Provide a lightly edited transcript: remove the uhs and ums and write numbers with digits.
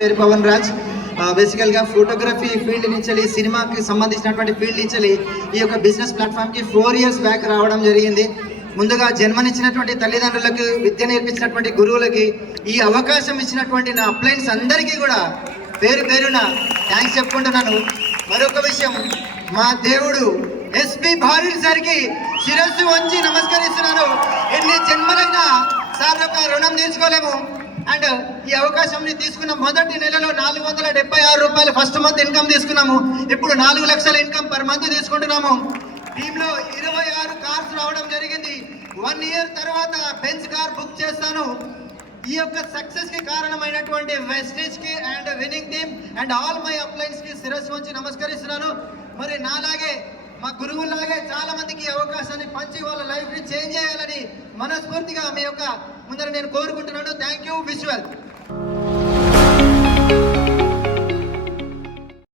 పేరు పవన్ రాజ్. బేసికల్గా photography field నుంచి సినిమాకి సంబంధించినటువంటి ఫీల్డ్ నుంచి ఈ యొక్క బిజినెస్ ప్లాట్ఫామ్కి 4 years బ్యాక్ రావడం జరిగింది. ముందుగా జన్మనిచ్చినటువంటి తల్లిదండ్రులకు, విద్య నేర్పించినటువంటి గురువులకి, ఈ అవకాశం ఇచ్చినటువంటి నా అప్లైన్స్ అందరికీ కూడా పేరు పేరున థ్యాంక్స్ చెప్పుకుంటున్నాను. మరొక విషయం, మా దేవుడు ఎస్పి భారతి సార్కి శిరస్సు వంచి నమస్కరిస్తున్నాను. ఎన్ని జన్మలైనా సార్ యొక్క రుణం తీర్చుకోలేము. అండ్ ఈ అవకాశం తీసుకున్న మొదటి నెలలో 476 రూపాయలు ఫస్ట్ మంత్ ఇన్కమ్ తీసుకున్నాము. ఇప్పుడు 4 లక్షల ఇన్కమ్ పర్ మంత్ తీసుకుంటున్నాము. టీంలో 26 కార్స్ రావడం జరిగింది. 1 year తర్వాత బెంజ్ కార్ బుక్ చేస్తాను. ఈ యొక్క సక్సెస్ కి కారణమైనటువంటి వెస్టేజ్ కి and winning team and all my uplines కి శిరస్సు వంచి నమస్కరిస్తున్నాను. మరి నాలాగే మా గురువులాగే చాలా మందికి అవకాశాన్ని పంచి వాళ్ళ లైఫ్ ని చేంజ్ చేయాలని మనస్ఫూర్తిగా మీ యొక్క ముందర నేను కోరుకుంటున్నాను. Thank you. విజువల్